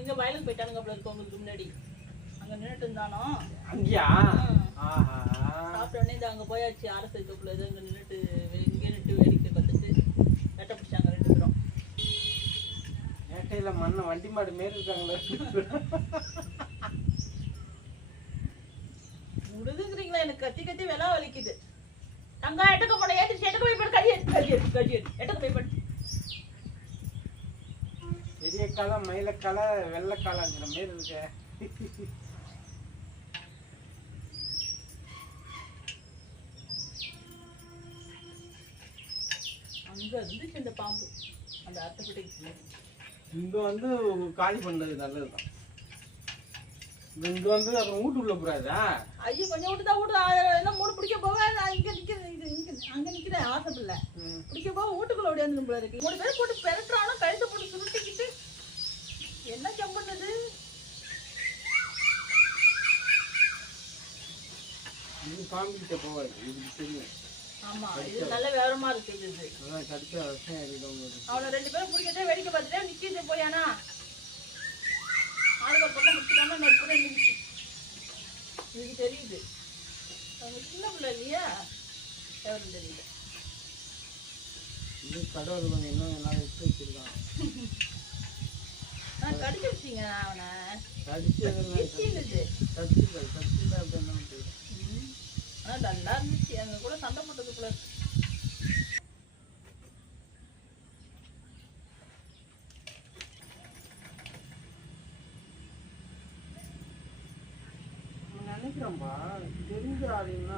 இங்க வயலுக்கு போயிட்டானுங்க அப்படி இருக்கு உங்களுக்கு முன்னாடி அங்க நின்னுட்டு இருந்தானோ அங்கயா சாப்பிட்ட உடனே அங்க போயாச்சு அரசு தோப்புல அங்க நின்னுட்டு இங்க நின்று வேடிக்கை பார்த்துட்டு வெட்ட பிடிச்சாங்க 2 பேரும் ஏட்டையில மண்ண வண்டி மாடு மேல இருக்காங்களே முடுதுங்கிறீங்களா எனக்கு கத்தி கத்தி விலா வலிக்குது தங்கா எட்டுக்க போன ஏத்து எட்டுக்க போய் படு கடி எட்டுக்க போய் படு பெரிய காலை மயிலக்காலை வெள்ளைக்காலைங்கிற மாரி இருக்க அங்க இருந்துச்சு இந்த பாம்பு அந்த அத்தைப்பட்டிக்கு இங்க வந்து காலி பண்ணது நல்லதுதான் இங்க வந்து அப்புறம் வீட்டுக்குள்ள போறாதா ஐயோ கொஞ்சம் விட்டுதா என்ன மூணு பிடிக்க போக இங்க நிக்கிறேன் இது இங்க அங்க நிக்கிறேன் ஆசைப்பில்ல பிடிக்க போக வீட்டுக்குள்ள ஓடியாந்து போல இருக்கு 3 பேர் போட்டு பெரட்டுறானோ கழுத்தை போட்டு சுருட்டிக்கிட்டு என்ன சம்பந்தது இது பாம்பிக்கிட்ட போவாது இதுக்கு தெரியும் ஆமா இது நல்ல விவரமா இருக்கு இது அதான் கடிச்சா விஷயம் எழுதவங்க அவனை 2 பேரும் பிடிக்கட்டே வேடிக்கை பார்த்துட்டே நிக்கிது போயானா ஆளுக்கு ஒரு பக்கம் முடிச்சுக்காம நான் கூட நின்றுச்சு இதுக்கு தெரியுது அவங்க சின்ன பிள்ளை இல்லையா எவரும் தெரியல இது கடவுள் கொஞ்சம் இன்னும் என்னால் விட்டு வச்சிருக்கான் நான் கடிச்சு வச்சிங்க அவனை கடிச்சிருந்தா அப்படி என்ன தெரியும் ஆனால் நல்லா இருந்துச்சு அங்கே கூட சண்டை போட்டதுக்குள்ள நினைக்கிறேன்பா தெரிஞ்சிடாதீங்கன்னா